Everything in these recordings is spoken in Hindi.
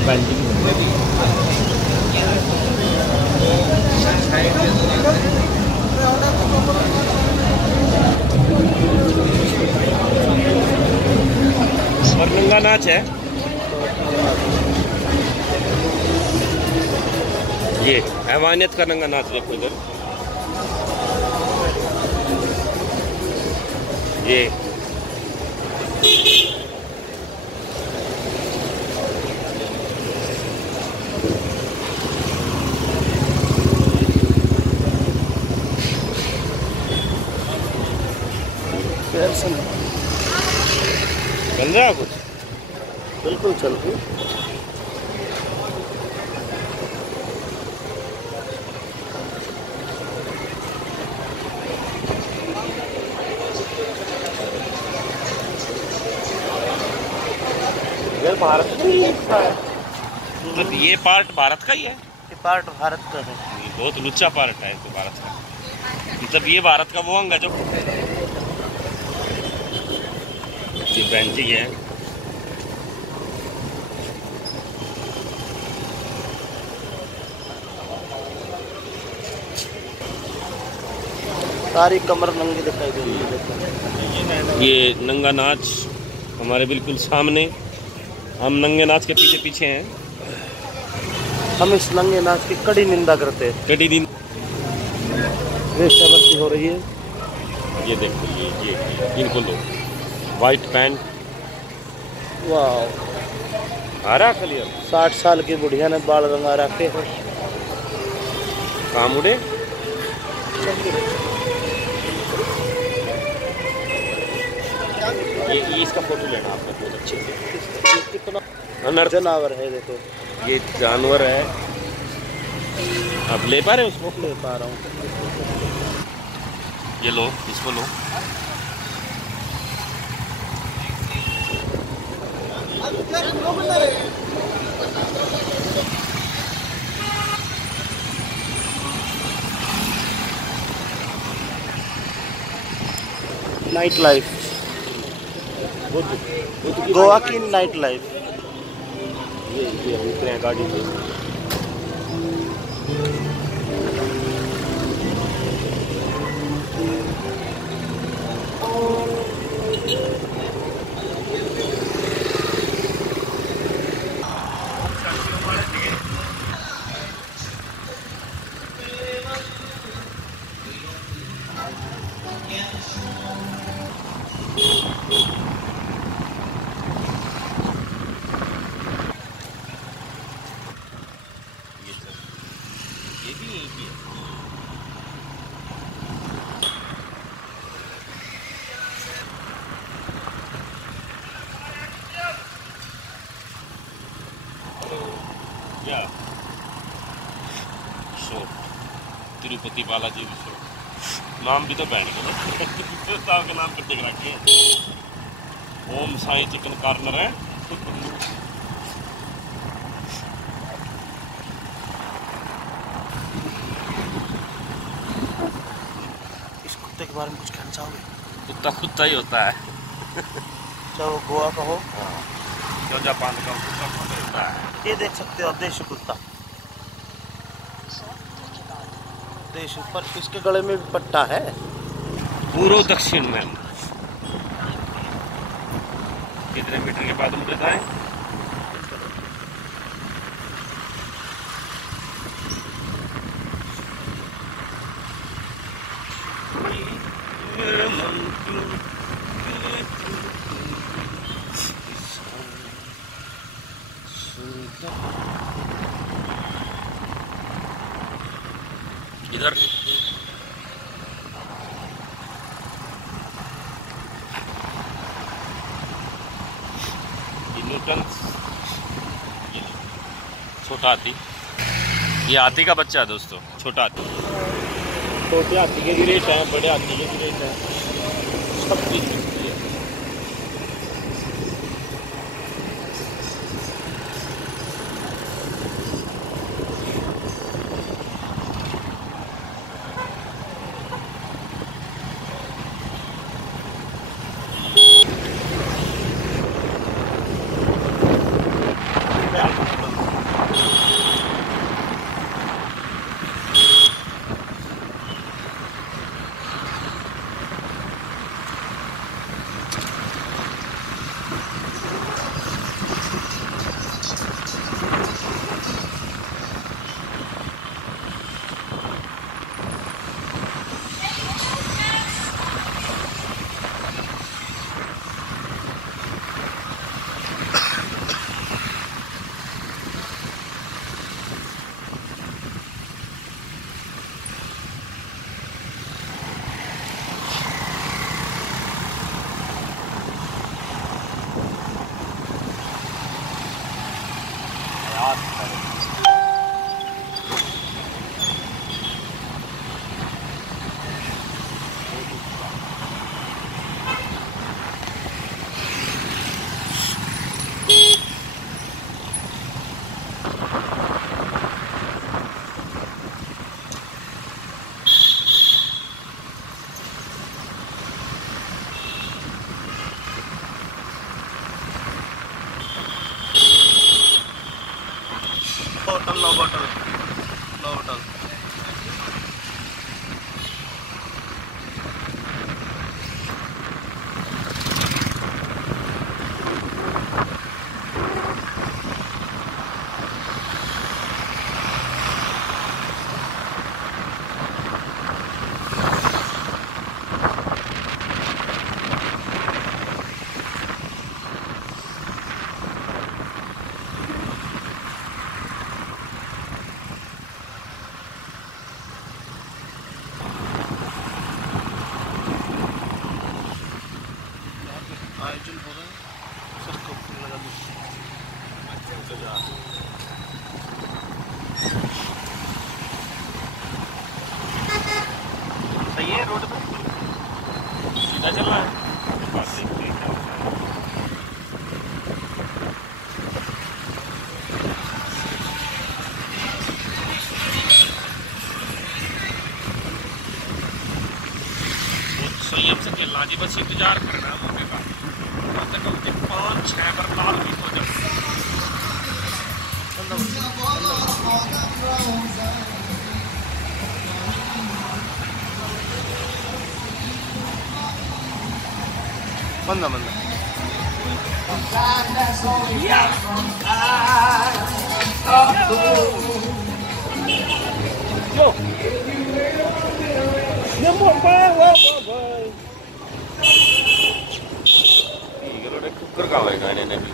ये पेंटिंग और नंगा नाच है। ये हैवानियत का नंगा नाच देखो इधर। ये चल रहा है कुछ, बिल्कुल चल रही। भारत मतलब ये पार्ट भारत का ही है। ये पार्ट भारत का है। बहुत लुच्चा पार्ट है तो भारत का, मतलब ये भारत का वो अंग है जो ये पेंटिंग है। सारी कमर नंगी दिखाई दे रही है। ये नंगा नाच हमारे बिल्कुल सामने, हम नंगे नाच के पीछे पीछे हैं। हम इस नंगे नाच की कड़ी निंदा करते हैं। कड़ी दिन वेश्यावृत्ति हो रही है। ये देखो ये इनको लो, वाइट पैंट। वाह, आ रहा क्लियर। 60 साल की बुढ़िया ने बाल रंगा रखे हैं। काम उड़े। ये इसका फोटो लेना आपका बहुत अच्छे से। कितना जानवर है देखो। ये जानवर है। आप ले पा रहे हो उसको? ले पा रहा हूँ। ये लो, इसको लो। नाइट लाइफ, गोवा की नाइट लाइफ। ये उतरे हैं गाड़ी में। ये भी एक ही है। क्या शो तिरुपति बालाजी रिसोर्ट, नाम भी तो बैठ गया। साहब के नाम पर देख रखे हैं। ओम साई चिकन कॉर्नर है। इस कुत्ते के बारे में कुछ कहना चाहोगे? कुत्ता कुत्ता ही होता है। चाहे वो गोवा का हो, जो जापान का कुत्ता कुत्ता होता है। ये देख सकते हो आप, देशी कुत्ता। देशी, पर इसके गले में भी पट्टा है। पूर्व दक्षिण में कितने मीटर के बाद मुझे बताएं? इधर छोटा हाथी, ये हाथी का बच्चा है दोस्तों, छोटा हाथी। छोटे हाथी के भी रेट है, बड़े हाथी के भी रेट है, सब चीज मिलती है। बोतल लो बोतल लो बोतल। आयोजन हो रहा है, सबको फूल लगा दो। सही है रोड पे सीधा चल रहा है। संयम से चलना जी, बस इंतजार करना है मौके का। कम से कम 5-6 बार लाल भी हो जाए। बंदा बंदा कुकर का होएगा इन्हें भी।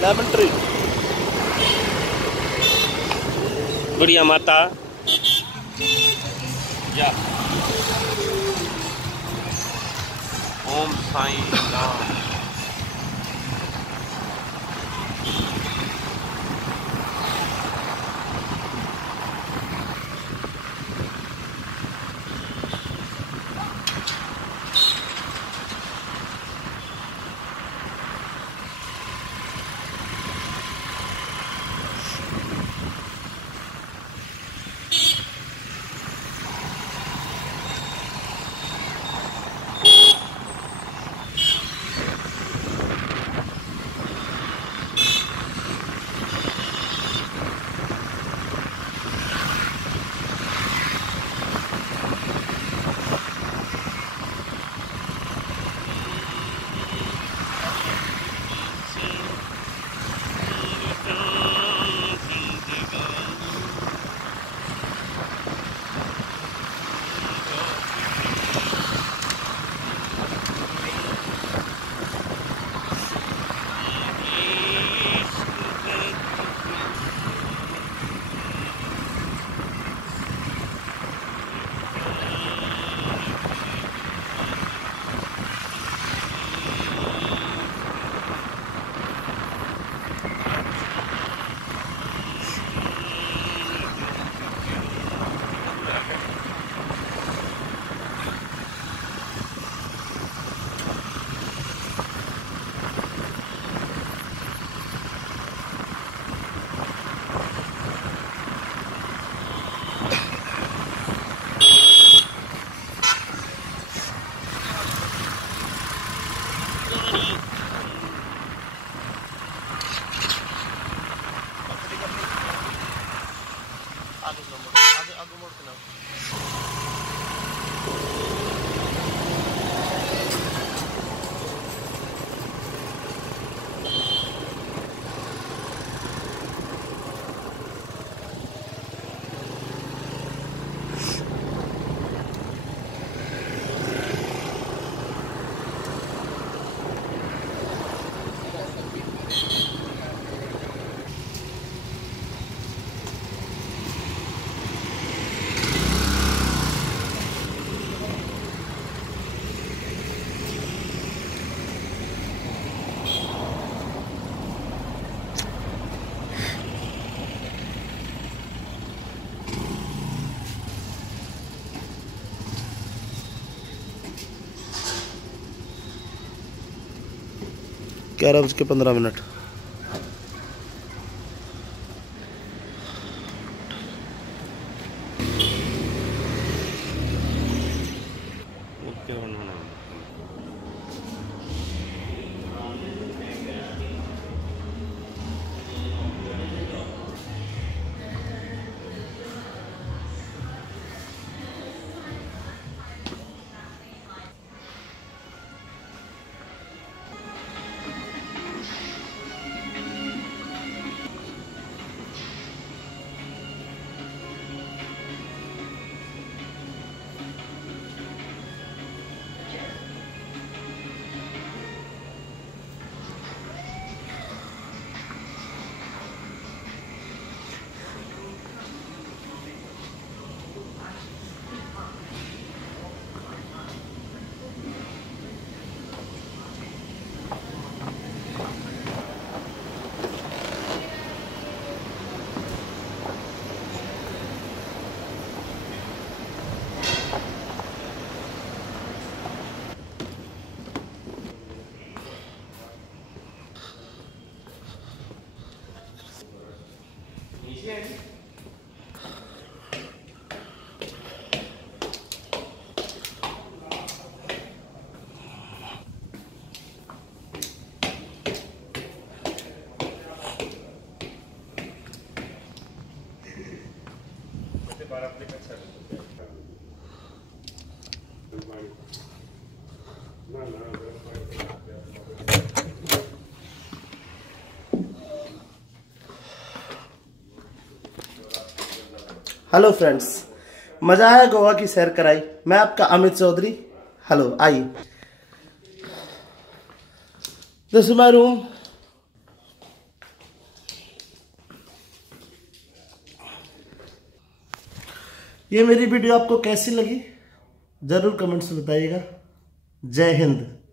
लेमन ट्री बढ़िया माता या ओम साईं राम। 11:15। हेलो फ्रेंड्स, मजा आया गोवा की सैर कराई। मैं आपका अमित चौधरी। हेलो, आइए, दिस इज माय रूम। ये मेरी वीडियो आपको कैसी लगी जरूर कमेंट्स में बताइएगा। जय हिंद।